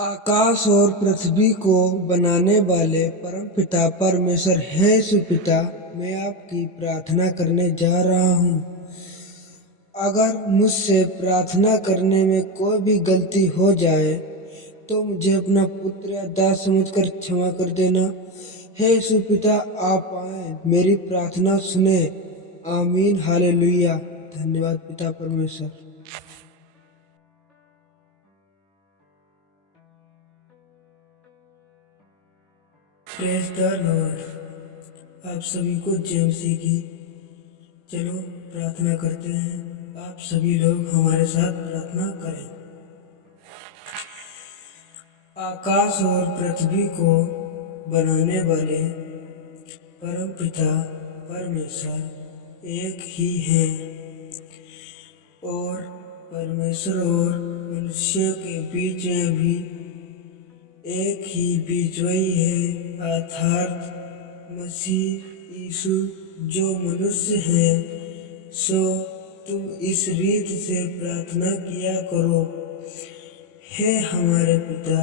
आकाश और पृथ्वी को बनाने वाले परमपिता परमेश्वर है सुपिता, मैं आपकी प्रार्थना करने जा रहा हूँ। अगर मुझसे प्रार्थना करने में कोई भी गलती हो जाए तो मुझे अपना पुत्र या दास समझकर क्षमा कर देना। हे सुपिता, आप आए, मेरी प्रार्थना सुने। आमीन, हालेलुया। धन्यवाद पिता परमेश्वर। Praise the Lord. आप सभी को जय मसीह की। चलो प्रार्थना करते हैं। आप सभी लोग हमारे साथ प्रार्थना करें। आकाश और पृथ्वी को बनाने वाले परम पिता परमेश्वर एक ही हैं और परमेश्वर और मनुष्य के बीच में भी एक ही बीच वही है, अर्थात मसीह यीशु जो मनुष्य है। सो तुम इस रीत से प्रार्थना किया करो। हे हमारे पिता,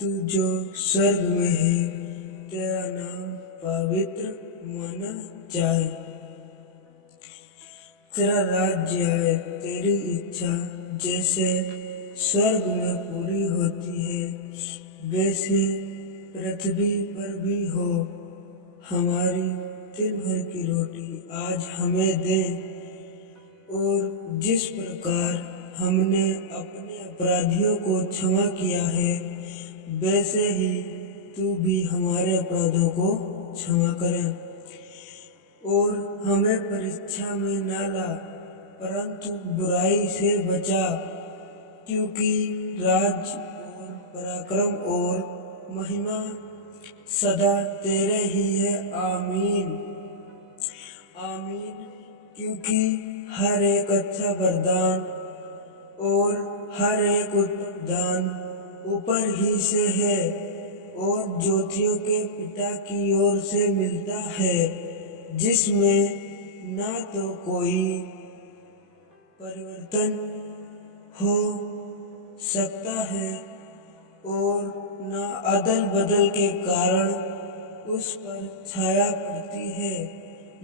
तू जो स्वर्ग में है, तेरा नाम पवित्र माना जाए, तेरा राज्य आए, तेरी इच्छा जैसे स्वर्ग में पूरी होती है वैसे पृथ्वी पर भी हो। हमारी दिन भर की रोटी आज हमें दे, और जिस प्रकार हमने अपने अपराधियों को क्षमा किया है वैसे ही तू भी हमारे अपराधों को क्षमा करे। और हमें परीक्षा में न ला, परंतु बुराई से बचा, क्योंकि राज्य और पराक्रम और महिमा सदा तेरे ही है। आमीन, आमीन। क्योंकि हर एक अच्छा वरदान और हर एक उत्तम दान ऊपर ही से है और ज्योतियों के पिता की ओर से मिलता है, जिसमें ना तो कोई परिवर्तन हो सकता है और न अदल बदल के कारण उस पर छाया पड़ती है।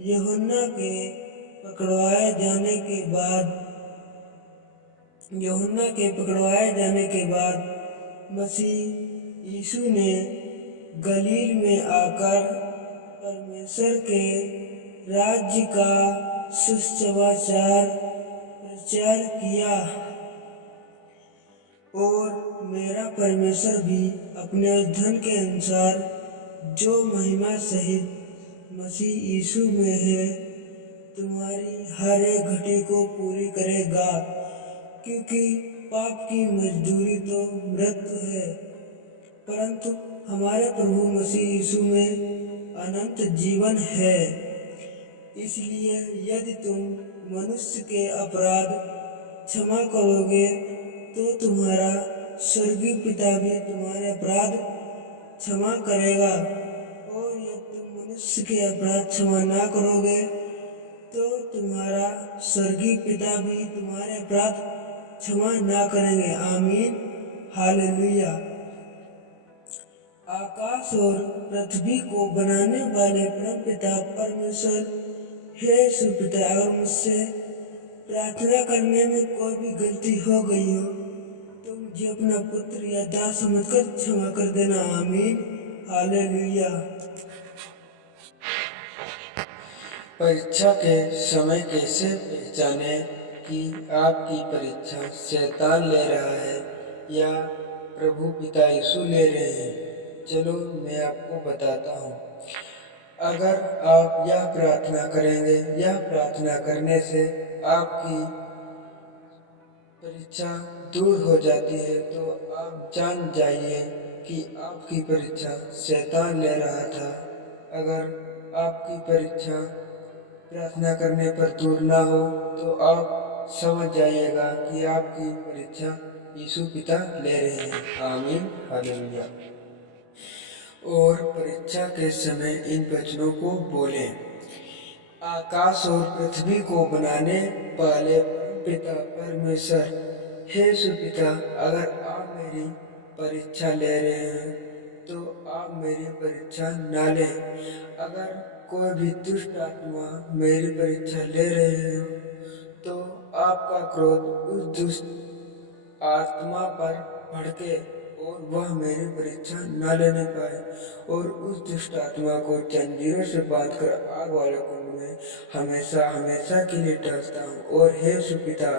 यूहन्ना के पकड़वाए जाने के बाद मसीह यीशु ने गलील में आकर परमेश्वर के राज्य का सुसमाचार प्रचार किया, और मेरा परमेश्वर भी अपने उस धन के अनुसार जो महिमा सहित मसीह यीशु में है, तुम्हारी हर एक घटी को पूरी करेगा। क्योंकि पाप की मजदूरी तो मृत्यु है, परंतु हमारे प्रभु मसीह यीशु में अनंत जीवन है। इसलिए यदि तुम मनुष्य के अपराध क्षमा करोगे तो तुम्हारा स्वर्गीय पिता भी तुम्हारे अपराध क्षमा करेगा, और यदि तुम मनुष्य के अपराध क्षमा ना करोगे तो तुम्हारा स्वर्गीय पिता भी तुम्हारे अपराध क्षमा ना करेंगे। आमीन, हालेलुया। आकाश और पृथ्वी को बनाने वाले परमपिता परमेश्वर हे सुपिता, अगर मुझसे प्रार्थना करने में कोई भी गलती हो गई हो तो मुझे अपना पुत्र या दास समझकर क्षमा कर देना। आमीन, हालेलुया। परीक्षा के समय कैसे पहचाने कि आपकी परीक्षा शैतान ले रहा है या प्रभु पिता यीशु ले रहे हैं? चलो मैं आपको बताता हूँ। अगर आप यह प्रार्थना करेंगे, यह प्रार्थना करने से आपकी परीक्षा दूर हो जाती है, तो आप जान जाइए कि आपकी परीक्षा शैतान ले रहा था। अगर आपकी परीक्षा प्रार्थना करने पर दूर ना हो तो आप समझ जाइएगा कि आपकी परीक्षा यीशु पिता ले रहे हैं। आमीन, हालेलुया। और परीक्षा के समय इन वचनों को बोलें। आकाश और पृथ्वी को बनाने वाले पिता परमेश्वर हे सुपिता, अगर आप मेरी परीक्षा ले रहे हैं तो आप मेरी परीक्षा ना लें। अगर कोई भी दुष्ट आत्मा मेरी परीक्षा ले रहे हो तो आपका क्रोध उस दुष्ट आत्मा पर भड़के और वह मेरी परीक्षा न लेने पाए और उस दुष्ट आत्मा को जंजीरों से बांधकर आग वाले कुंड में हमेशा हमेशा के लिए डालता हूँ। और हे सुपिता,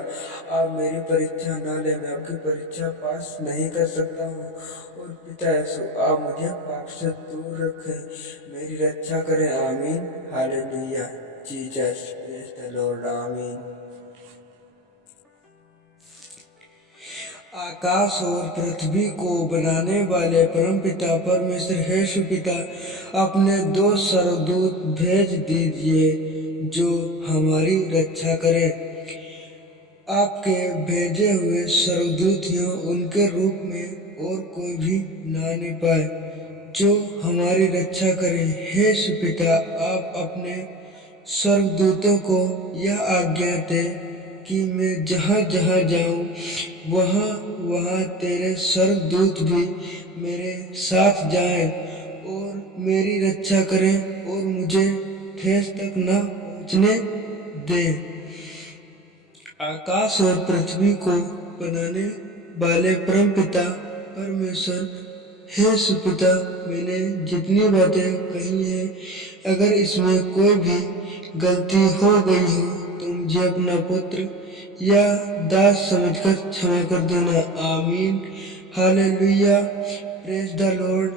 आप मेरी परीक्षा न ले, मैं आपकी परीक्षा पास नहीं कर सकता हूँ। और पिता यीशु, आप मुझे पाप से दूर रखें, मेरी रक्षा करें। आमीन। Hallelujah. Jesus praise the Lord. आमीन। आकाश और पृथ्वी को बनाने वाले परमपिता परमेश्वर हे सुपिता, अपने 2 स्वर्गदूत भेज दीजिए जो हमारी रक्षा करें। आपके भेजे हुए स्वर्गदूत ही उनके रूप में और कोई भी ना आने पाए जो हमारी रक्षा करे। हे सुपिता, आप अपने स्वर्गदूतों को यह आज्ञा दे कि मैं जहाँ जहाँ जाऊँ वहाँ वहाँ तेरे स्वर्गदूत भी मेरे साथ जाएं और मेरी रक्षा करें और मुझे ठेस तक न पहुँचने दें। आकाश और पृथ्वी को बनाने वाले परमपिता परमेश्वर हे सुपिता, मैंने जितनी बातें कही हैं, अगर इसमें कोई भी गलती हो गई हो तो मुझे अपना पुत्र या दास समझकर क्षमा कर देना। आमीन। हालेलुया। Praise the Lord.